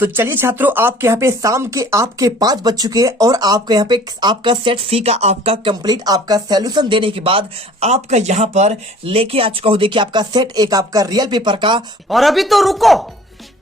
तो चलिए छात्रों, आपके यहाँ पे शाम के आपके 5 बज चुके हैं और आपके यहाँ पे आपका सेट सी का आपका कंप्लीट आपका सॉल्यूशन देने के बाद आपका यहाँ पर लेके आ चुका हूँ। देखिए आपका सेट एक आपका रियल पेपर का, और अभी तो रुको,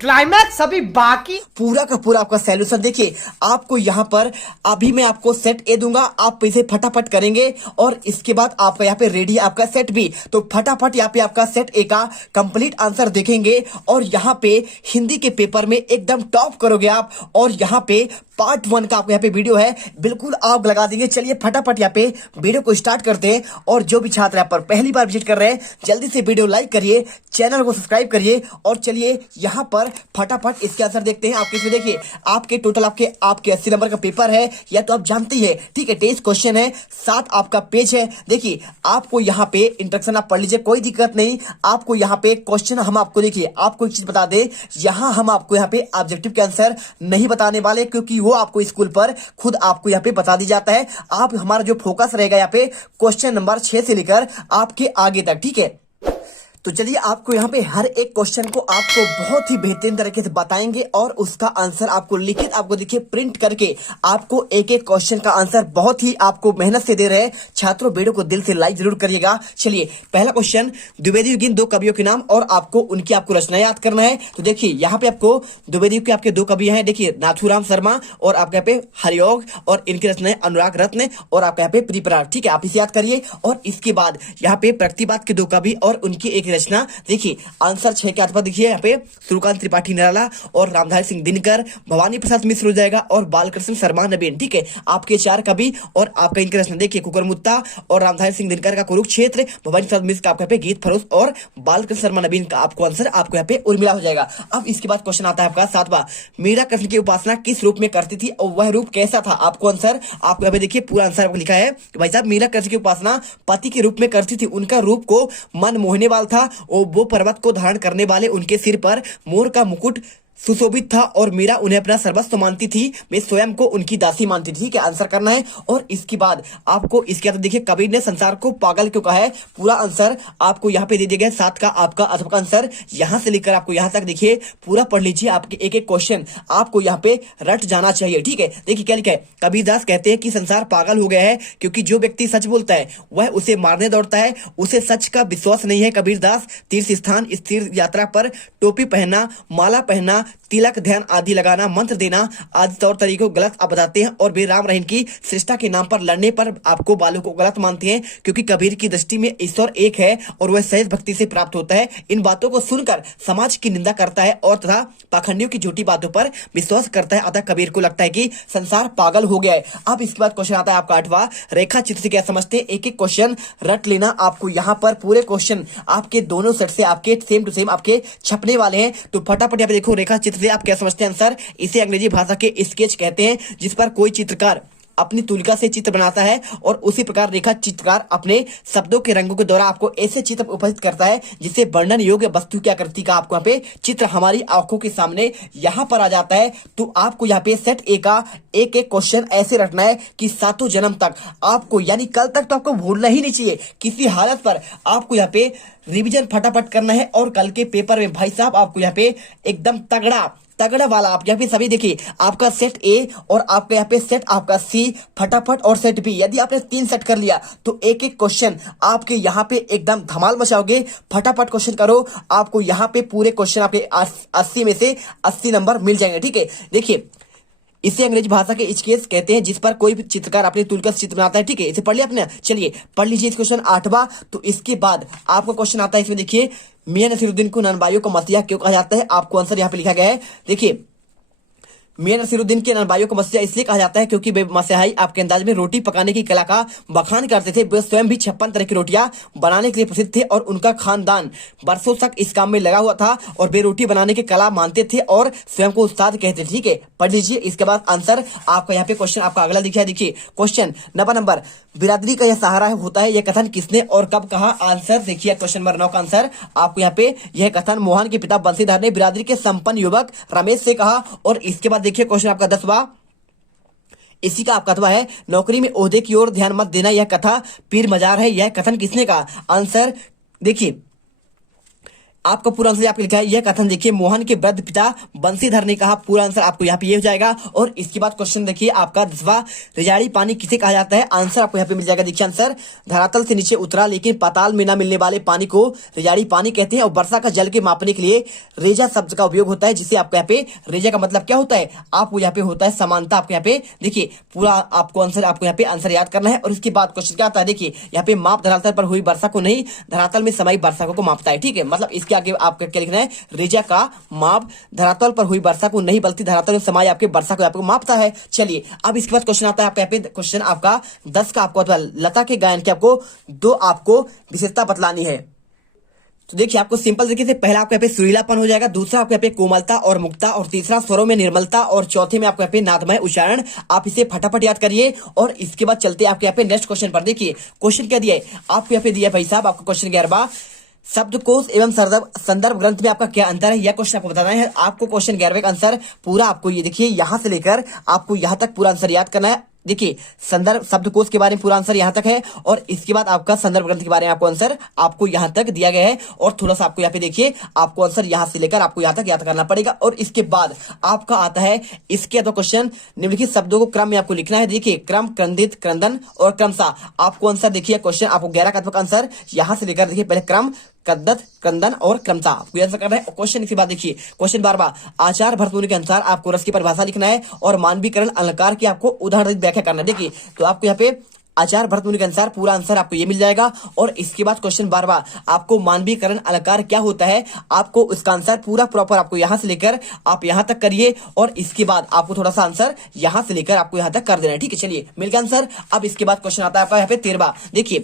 क्लाइमैक्स अभी बाकी। पूरा का पूरा आपका सॉल्यूशन देखिए आपको यहाँ पर अभी मैं आपको सेट ए दूंगा, आप इसे फटाफट करेंगे और इसके बाद आपका यहाँ पे रेडी है आपका सेट बी। तो फटाफट यहाँ पे आपका सेट ए का कंप्लीट आंसर देखेंगे और यहाँ पे हिंदी के पेपर में एकदम टॉप करोगे आप। और यहाँ पे पार्ट 1 का आपको यहाँ पे वीडियो है, बिल्कुल आप लगा देंगे। चलिए फटाफट यहाँ पे वीडियो को स्टार्ट करते हैं। और जो भी छात्र यहाँ पर पहली बार विजिट कर रहे हैं, जल्दी से वीडियो लाइक करिए, चैनल को सब्सक्राइब करिए और चलिए यहाँ पर फटाफट इसके आंसर देखते हैं। आपके इसमें देखिए आपके टोटल आपके 80 नंबर का पेपर है, या तो आप जानते ही है, ठीक है। 23 क्वेश्चन है, 7 आपका पेज है। देखिए आपको यहाँ पे इंस्ट्रक्शन आप पढ़ लीजिए, कोई दिक्कत नहीं। आपको यहाँ पे क्वेश्चन हम आपको देखिए आपको एक चीज बता दें, यहाँ हम आपको यहाँ पे ऑब्जेक्टिव के आंसर नहीं बताने वाले, क्योंकि वो आपको स्कूल पर खुद आपको यहाँ पे बता दी जाता है। आप हमारा जो फोकस रहेगा यहाँ पे क्वेश्चन नंबर 6 से लेकर आपके आगे तक, ठीक है। तो चलिए आपको यहाँ पे हर एक क्वेश्चन को आपको बहुत ही बेहतरीन तरीके से बताएंगे और उसका आंसर आपको लिखित आपको देखिए प्रिंट करके आपको एक एक क्वेश्चन का आंसर बहुत ही आपको मेहनत से दे रहे हैं। छात्रों वीडियो को दिल से लाइक जरूर करिएगा। चलिए पहला क्वेश्चन, द्विवेदी युगीन 2 कवियों के नाम और आपको उनकी आपको रचना याद करना है। तो देखिए यहाँ पे आपको द्विवेदी के आपके 2 कवि हैं, देखिए नाथूराम शर्मा और आपके यहाँ पे हरियोग, और इनकी रचना है अनुराग रत्न और आपके यहाँ पे प्रिपरार, ठीक है। आप इसे याद करिए। और इसके बाद यहाँ पे प्रतिवाद के 2 कवि और उनकी एक रचना। देखिए आंसर 6 के आसपास देखिए यहाँ पे सूर्यकांत त्रिपाठी निराला और रामधारी सिंह दिनकर, भवानी प्रसाद मिश्र हो जाएगा और बालकृष्ण शर्मा नवीन, ठीक है। आपके 4 कवि और आपका इनकी रचना देखिए कुकुरमुत्ता और रामधारी सिंह दिनकर का कुरुक्षेत्र, भवानी प्रसाद मिश्र का आपका पे गीत फरोश और बालकृष्ण शर्मा नवीन का आपको आंसर आपको यहाँ पे उर्मिला हो जाएगा। अब इसके बाद क्वेश्चन आता है आपका 7वां, मीरा कृष्ण की उपासना किस रूप में करती थी और वह रूप कैसा था। आपको आंसर आपको यहाँ पे देखिए पूरा आंसर आपको लिखा है कि भाई साहब मीरा कृष्ण की उपासना पति के रूप में करती थी, उनका रूप को मन मोहने वाला था और वो पर्वत को धारण करने वाले उनके सिर पर मोर का मुकुट सुशोभित था और मीरा उन्हें अपना सर्वस्व मानती थी, वे स्वयं को उनकी दासी मानती थी, ठीक है। आंसर करना है। और इसके बाद आपको इसके बाद देखिए कबीर ने संसार को पागल क्यों कहा है, पूरा आंसर आपको यहाँ पे दे दिया गया। 7 का आपका अथवा का आंसर यहाँ से लेकर आपको यहाँ तक देखिए पूरा पढ़ लीजिए। आपके एक एक क्वेश्चन आपको यहाँ पे रट जाना चाहिए, ठीक है। देखिए क्या लिखा है, कबीरदास कहते हैं कि संसार पागल हो गया है क्योंकि जो व्यक्ति सच बोलता है वह उसे मारने दौड़ता है, उसे सच का विश्वास नहीं है। कबीरदास तीर्थ स्थान स्थिर यात्रा पर टोपी पहनना, माला पहनना, तिलक ध्यान आदि लगाना, मंत्र देना आदि तौर तरीकों गलत आप बताते हैं और वे राम रहीम की श्रेष्ठता के नाम पर लड़ने पर आपको बालों को गलत मानते हैं, क्योंकि कबीर की दृष्टि में ईश्वर एक है और वह सहज भक्ति से प्राप्त होता है। इन बातों को सुनकर समाज की निंदा करता है और तथा पाखंडियों की झूठी बातों पर विश्वास करता है, अतः कबीर को लगता है कि संसार पागल हो गया है। अब इसके बाद क्वेश्चन आता है आपका 8वां, रेखा चित्र से क्या समझते हैं। एक एक क्वेश्चन रट लेना। आपको यहाँ पर पूरे क्वेश्चन आपके दोनों सेट से आपके सेम टू सेम आपके छपने वाले हैं। तो फटाफट यहाँ पे देखो रेखा चित्र से आप क्या समझते हैं आंसर। इसे अंग्रेजी भाषा के स्केच कहते हैं, जिस पर कोई चित्रकार अपनी तुलिका से चित्र बनाता है और उसी प्रकार रेखा चित्रकार अपने शब्दों के रंगों के द्वारा आपको ऐसे चित्र उपस्थित करता है जिससे वर्णन योग्य वस्तु की आकृति का आपको यहाँ पे चित्र हमारी आंखों के सामने यहाँ पर आ जाता है। तो आपको यहाँ पे सेट ए का एक एक क्वेश्चन ऐसे रखना है कि 7 जन्म तक आपको, यानी कल तक तो आपको भूलना ही नहीं चाहिए किसी हालत पर। आपको यहाँ पे रिविजन फटाफट करना है और कल के पेपर में भाई साहब आपको यहाँ पे एकदम तगड़ा वाला आप यहाँ पे सभी देखिए आपका सेट ए और आपका यहाँ पे सेट आपका सी फटाफट और सेट बी। यदि आपने 3 सेट कर लिया तो एक एक क्वेश्चन आपके यहाँ पे एकदम धमाल मचाओगे। फटाफट क्वेश्चन करो, आपको यहाँ पे पूरे क्वेश्चन आपके 80 में से 80 नंबर मिल जाएंगे, ठीक है। देखिए इसे अंग्रेजी भाषा के स्केच कहते हैं, जिस पर कोई भी चित्रकार अपने तुलका से चित्र बनाता है, ठीक है। इसे पढ़ लिया आपने, चलिए पढ़ लीजिए इस क्वेश्चन 8वां। तो इसके बाद आपका क्वेश्चन आता है, इसमें देखिए मियां नसीरुद्दीन को ननबाइयों का मसीहा क्यों कहा जाता है। आपको आंसर यहाँ पे लिखा गया है। देखिए मियां नसीरुद्दीन के ननबाइयों को मसीहा इसलिए कहा जाता है क्योंकि वे मसीहाई आपके अंदाज में रोटी पकाने की कला का बखान करते थे। वे स्वयं भी 56 तरह की रोटियां बनाने के लिए प्रसिद्ध थे और उनका खानदान वर्षों तक इस काम में लगा हुआ था और वे रोटी बनाने की कला मानते थे और स्वयं को उस्ताद कहते थे, ठीक है। पढ़ लीजिए इसके बाद आंसर आपका यहाँ पे क्वेश्चन आपका अगला दिखा है। देखिए क्वेश्चन 9 नंबर, बिरादरी का यह सहारा होता है, यह कथन किसने और कब कहा। आंसर देखिए क्वेश्चन नंबर 9 का आंसर आपको यहाँ पे यह कथन मोहन के पिता बंसीधर ने बिरादरी के संपन्न युवक रमेश से कहा। और इसके बाद देखिए क्वेश्चन आपका 10वां, इसी का आपका कथवा है, नौकरी में ओहदे की ओर ध्यान मत देना, यह कथा पीर मजार है, यह कथन किसने कहा। आंसर देखिए आपका पूरा आंसर आपको लिखा है यह कथन देखिए मोहन के वृद्ध पिता बंसीधर ने कहा। पूरा आंसर आपको यहाँ पे ये हो जाएगा। और इसके बाद क्वेश्चन देखिए आपका 10वां, रिजाड़ी पानी किसे कहा जाता है? आंसर आपको यहाँ पे मिल जाएगा। देखिए आंसर, धरातल से नीचे उतरा लेकिन पाताल में न मिलने वाले पानी को रिजाड़ी पानी कहते हैं। और वर्षा का जल के मापने के लिए रेजा शब्द का उपयोग होता है, जिससे आपको यहाँ पे रेजा का मतलब क्या होता है? आपको यहाँ पे होता है समानता। आपको यहाँ पे देखिए पूरा आपको आंसर आपको यहाँ पे आंसर याद करना है। और इसके बाद क्वेश्चन क्या आता है? देखिए यहाँ पे माप धरातल पर हुई वर्षा को नहीं, धरातल में समाई वर्षा को मापता है। ठीक है, मतलब इसके आगे आपका क्या लिखना है? रेजा का माप धरातल पर हुई वर्षा को नहीं बल्कि धरातल में समाई आपके वर्षा को आपको मापता है। चलिए अब इसके बाद क्वेश्चन आता है आपका यहाँ पे क्वेश्चन आपका 10 का आपको अथवा लता के गायन की आपको 2 आपको विशेषता बतलानी है। तो देखिए आपको सिंपल तरीके से पहला आपको यहाँ पे सुरीलापन हो जाएगा, दूसरा आपको यहाँ पे कोमलता और मुक्ता, और तीसरा स्वरों में निर्मलता, और चौथे में आपको यहाँ पे नादमय उच्चारण। आप इसे फटाफट याद करिए। और इसके बाद चलते हैं आपके यहाँ पे नेक्स्ट क्वेश्चन पर। देखिए क्वेश्चन क्या दिया है आपको यहाँ पे दिया है भाई साहब, आपको क्वेश्चन 11वां, शब्दकोश एवं संदर्भ ग्रंथ में आपका क्या अंतर है? यह क्वेश्चन आपको बताना है। आपको क्वेश्चन 11वें का आंसर पूरा आपको ये देखिए यहां से लेकर आपको यहां तक पूरा आंसर याद करना है। देखिए संदर्भ शब्दकोश के बारे में पूरा आंसर यहां तक है, और इसके बाद आपका संदर्भ ग्रंथ के बारे में आपको आंसर आपको यहां तक दिया गया है। और थोड़ा सा आपको यहाँ पे देखिए आपको आंसर यहां से लेकर आपको यहां तक याद करना पड़ेगा। और इसके बाद आपका आता है इसके तो क्वेश्चन, निम्नलिखित शब्दों को क्रम में आपको लिखना है। देखिए क्रम, क्रंदित, क्रंदन और क्रमशः आपको आंसर देखिए क्वेश्चन आपको 11 का आंसर यहां से लेकर देखिए पहले क्रम, कद्दत, क्रंदन और क्रमशः आपको आंसर करना है। क्वेश्चन इसके बाद देखिए क्वेश्चन 12वां, आचार भरतमुनि के अनुसार आपको रस की परिभाषा लिखना है और मानवीकरण अलंकार की आपको उदाहरण व्याख्या करना है। देखिए तो आपको यहाँ पे आचार भरतमुनि के अनुसार पूरा आंसर आपको ये मिल जाएगा। और इसके बाद क्वेश्चन 12वां, आपको मानवीकरण अलंकार क्या होता है? आपको उसका आंसर पूरा प्रॉपर आपको यहां से लेकर आप यहां तक करिए, और इसके बाद आपको थोड़ा सा आंसर यहां से लेकर आपको यहां तक कर देना है। ठीक है, चलिए मिल गया आंसर। अब इसके बाद क्वेश्चन आता है आपका यहाँ पे 13वां। देखिए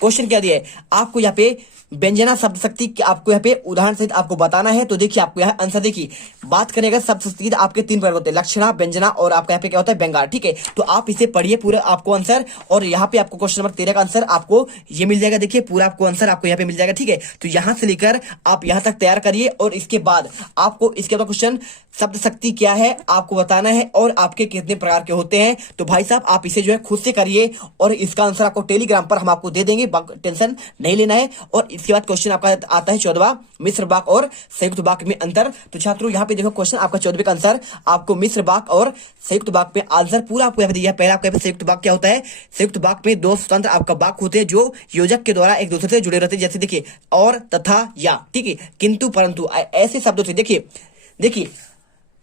क्वेश्चन क्या दिया है आपको यहाँ पे, व्यंजना शब्द शक्ति आपको यहाँ पे उदाहरण सहित आपको बताना है। तो देखिए आपको यहाँ आंसर देखिए, बात करेगा शब्द शक्ति आपके 3 प्रकार होते हैं, लक्षणा, व्यंजना और आपका यहाँ पे क्या होता है? व्यंग्यार। ठीक है, तो आप इसे पढ़िए पूरा आपको आंसर। और यहाँ पे आपको क्वेश्चन नंबर 13 का आंसर आपको ये मिल जाएगा। देखिए पूरा आपको आंसर आपको यहाँ पे मिल जाएगा। ठीक है, तो यहाँ से लेकर आप यहाँ तक तैयार करिए। और इसके बाद आपको इसके बाद क्वेश्चन शब्द शक्ति क्या है आपको बताना है, और आपके कितने प्रकार के होते हैं। तो भाई साहब आप इसे जो है खुद से करिए, और इसका आंसर आपको टेलीग्राम पर हम आपको दे देंगे, टेंशन नहीं लेना है। और इसके बाद क्वेश्चन आपका आता है 14वां, मिश्र वाक्य और संयुक्त वाक्य में अंतर। तो छात्रों यहाँ पे देखो क्वेश्चन आपका 14वें का आंसर आपको मिश्र वाक्य और संयुक्त वाक्य में आंसर पूरा आपको यहाँ पे दिया है। पहला आपको संयुक्त वाक्य क्या होता है? संयुक्त वाक्य में 2 स्वतंत्र आपका वाक्य होते हैं जो योजक के द्वारा एक दूसरे से जुड़े रहते हैं। जैसे देखिए और, तथा, या। ठीक है, किंतु, परंतु ऐसे शब्दों से देखिए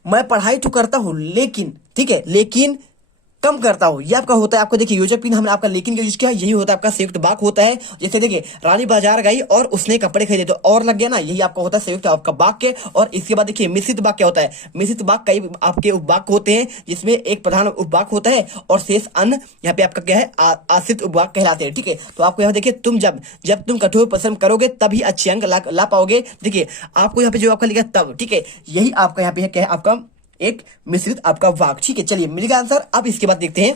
मैं पढ़ाई तो करता हूं लेकिन, ठीक है, लेकिन कम करता हूं, ये आपका होता है। आपको देखिए योजक पिन हमने आपका लेकिन का यूज किया, यही होता है आपका संयुक्त वाक्य होता है। जैसे देखिए रानी बाजार गई और उसने कपड़े खरीदे, तो और लग गया ना, यही आपका होता है संयुक्त आपका वाक्य। और इसके बाद देखिए मिश्रित वाक्य क्या होता है? मिश्रित वाक्य कई आपके उपवाक्य होते हैं, जिसमें एक प्रधान उपवाक्य होता है और शेष अन्य यहाँ पे आपका क्या है? आश्रित उपवाक्य कहलाते हैं। ठीक है, तो आपको यहाँ देखिए तुम जब तुम कठोर परिश्रम करोगे तभी अच्छे अंक ला पाओगे। देखिए आपको यहाँ पे जो आपका लिखा तब, ठीक है, यही आपका यहाँ पे क्या है? आपका एक मिश्रित आपका वाक्य। ठीक है, चलिए मिल गया आंसर। अब इसके बाद देखते हैं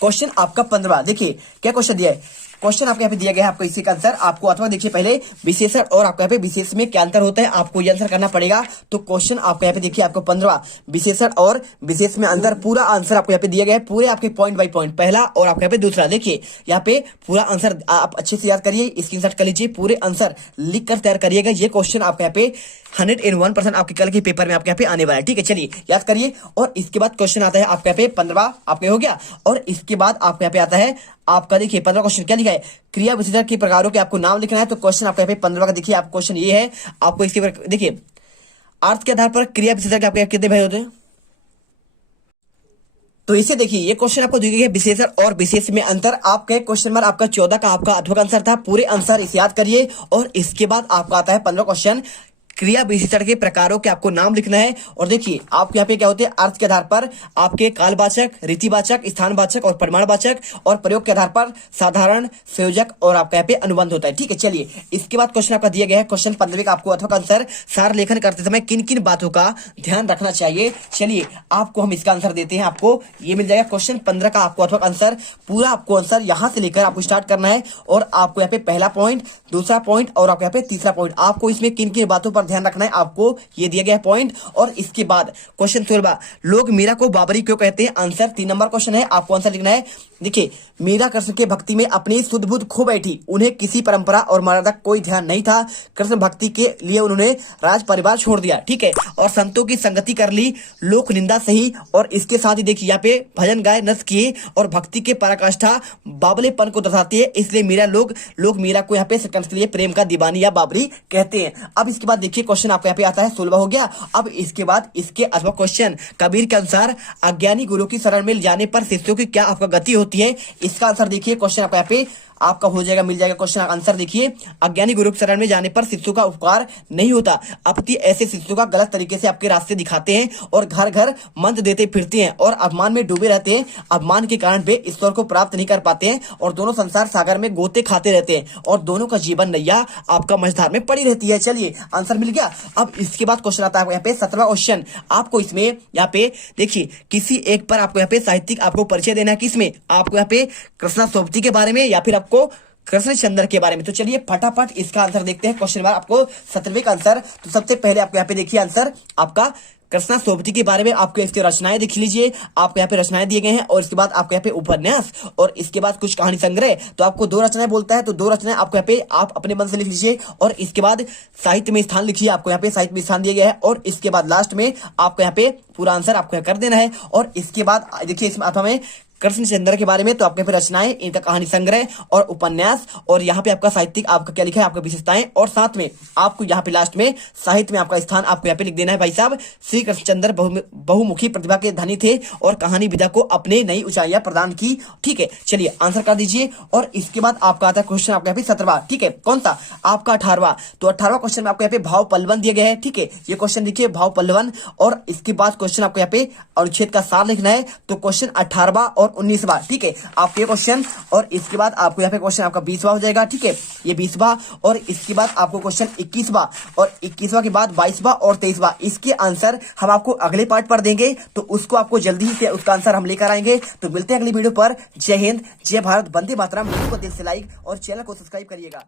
क्वेश्चन आपका 15वां। देखिए क्या क्वेश्चन दिया है? क्वेश्चन आपको यहाँ पे दिया गया है, आपको इसी का आंसर आपको अथवा देखिए पहले विशेषण और आपको यहाँ पे विशेष में क्या अंतर होता है आपको ये आंसर करना पड़ेगा। तो क्वेश्चन आपको यहाँ पे देखिए आपको 15वां, विशेषण और विशेष में अंतर, पूरा आंसर आपको यहाँ पे दिया गया है, पूरे आपके पॉइंट बाय पॉइंट, पहला और आपको यहाँ पे दूसरा। देखिए यहाँ पे पूरा आंसर आप अच्छे से याद करिए, स्क्रीनशॉट कर लीजिए, पूरे आंसर लिख कर तैयार करिएगा। ये क्वेश्चन आपको यहाँ पे 101% आपके कल के पेपर में आपके यहाँ पे आने वाला है। ठीक है, चलिए याद करिए। और इसके बाद क्वेश्चन आता है आपके यहाँ पे 15वां आपके हो गया। और इसके बाद आपके यहाँ पे आता है आपका देखिए 15वां क्वेश्चन क्या लिखा है? क्रिया विशेषण के प्रकारों के आपको नाम लिखना है। तो क्वेश्चन आपके यहाँ पे 15वां का देखिए आप क्वेश्चन ये है, आपको इसके देखिए अर्थ के आधार पर क्रिया विशेषण के आपके कितने भाई होते हैं? तो इसे देखिए ये क्वेश्चन आपको दिया गया है विशेषण और विशेष में अंतर। आपका क्वेश्चन नंबर आपका 14 का आपका अथवा का आंसर था, पूरे आंसर इसे याद करिए। और इसके बाद आपका आता है 15वां क्वेश्चन, क्रिया विशेषण के प्रकारों के आपको नाम लिखना है। और देखिए आपके यहाँ पे क्या होते हैं? अर्थ के आधार पर आपके कालवाचक, रीतिवाचक, स्थानवाचक और परिमाणवाचक, और प्रयोग के आधार पर साधारण, संयोजक और आपका यहाँ पे अनुबंध होता है। ठीक है, चलिए इसके बाद क्वेश्चन आपका दिया गया है क्वेश्चन 15वें का आपको अथवा का आंसर, सार लेखन करते समय किन किन बातों का ध्यान रखना चाहिए। चलिए आपको हम इसका आंसर देते हैं, आपको ये मिल जाएगा क्वेश्चन 15 का आपको अथवा का आंसर। पूरा आपको आंसर यहां से लेकर आपको स्टार्ट करना है, और आपको यहाँ पे पहला पॉइंट, दूसरा पॉइंट और आपको यहाँ पे तीसरा पॉइंट, आपको इसमें किन किन बातों पर ध्यान रखना है आपको ये दिया गया है पॉइंट। और इसके बाद क्वेश्चन 16, लोग मीरा को बाबरी क्यों कहते हैं? आंसर 3 नंबर क्वेश्चन है, आपको आंसर लिखना है देखिए, मीरा कृष्ण के भक्ति में अपनी सुध बुध खो बैठी। उन्हें किसी परंपरा और मर्यादा का कोई ध्यान नहीं था। कृष्ण भक्ति के लिए उन्होंने राज परिवार छोड़ दिया, ठीक है, और संतों की संगति कर ली, लोक निंदा सही, और इसके साथ ही देखिए यहाँ पे भजन गाए, नृत्य किए, और भक्ति के पराकाष्ठा बाबलेपन को दर्शाती है। इसलिए मीरा लोग मीरा को यहाँ पे सेकंड के लिए प्रेम का दीवानी या बाबरी कहते हैं। अब इसके बाद देखिए क्वेश्चन आपको यहाँ पे आता है 16 हो गया। अब इसके बाद इसके अथवा क्वेश्चन, कबीर के अनुसार अज्ञानी गुरु की शरण में जाने पर शिष्यों की क्या आपका गति होती है। इसका आंसर देखिए, क्वेश्चन आपको यहाँ पे आपका हो जाएगा, मिल जाएगा क्वेश्चन आंसर। देखिए, अज्ञानी गुरु की शरण में जाने पर शिष्यों का उपकार नहीं होता, अपितु ऐसे शिष्यों का गलत तरीके से आपके रास्ते दिखाते हैं और घर घर मंत्र देते फिरते हैं और अपमान में डूबे रहते हैं। अपमान के कारण वे ईश्वर को प्राप्त नहीं कर पाते हैं और दोनों संसार सागर में गोते खाते रहते हैं और दोनों का जीवन नैया आपका मझधार में पड़ी रहती है। चलिए, आंसर मिल गया। अब इसके बाद क्वेश्चन आता है यहाँ पे 17वां क्वेश्चन। आपको इसमें यहाँ पे देखिए किसी एक पर आपको यहाँ पे साहित्यिक आपको परिचय देना है। किसमें? आपको यहाँ पे कृष्णा सोबती के बारे में या फिर आपको कृष्णचंद्र के बारे में। तो चलिए फटाफट इसका आंसर देखते हैं। क्वेश्चन नंबर आपको 17वें का आंसर। तो सबसे पहले आपको यहाँ पे देखिए आंसर आपका कृष्णा सोबती के बारे में। आपको इसके रचनाएं देख लीजिए, आपको यहाँ पे रचनाएं दिए गए हैं और इसके बाद आपको यहाँ पे उपन्यास और इसके बाद कुछ कहानी संग्रह। तो आपको 2 रचनाएं बोलता है, तो 2 रचनाएं आपको यहाँ पे आप अपने मन से लिख लीजिए और इसके बाद साहित्य में स्थान लिखिए। आपको यहाँ पे साहित्य में स्थान दिया गया है और इसके बाद लास्ट में आपको यहाँ पे पूरा आंसर आपको यहाँ कर देना है। और इसके बाद देखिए इसमें अथवा में कृष्णचंद्र के बारे में, तो आपके फिर रचनाएं, इनका कहानी संग्रह और उपन्यास और यहाँ पे आपका साहित्यिक आपका क्या लिखा है, आपका विशेषताएं, और साथ में आपको यहाँ पे लास्ट में साहित्य में आपका स्थान आपको यहाँ पे लिख देना है। भाई साहब, श्री कृष्णचंद्र बहुमुखी प्रतिभा के धनी थे और कहानी विधा को अपने नई ऊंचाइयां प्रदान की। ठीक है, चलिए आंसर कर दीजिए। और इसके बाद आपका आता है क्वेश्चन आपका यहाँ पे 17वां, ठीक है, कौन सा? आपका 18वां। तो 18वां क्वेश्चन में आपको यहाँ पे भाव पल्लवन दिया गया है, ठीक है, ये क्वेश्चन देखिए भाव पल्लवन। और इसके बाद क्वेश्चन आपको यहाँ पे अनुच्छेद का सार लिखना है। तो क्वेश्चन 18वां और 19वां, ठीक है, आपके क्वेश्चन। और इसके बाद आपको यहाँ पे क्वेश्चन आपका 20वां हो जाएगा, ठीक है, ये 20वां। और इसके बाद आपको क्वेश्चन 21वां और 21वां के बाद 22वां और 23वां। इसके आंसर हम आपको अगले पार्ट पर देंगे, तो उसको आपको जल्दी ही उसका आंसर हम लेकर आएंगे। तो मिलते हैं अगली वीडियो पर। जय हिंद, जय भारत, वंदे मातरम। वीडियो को दिल से लाइक और चैनल को सब्सक्राइब करिएगा।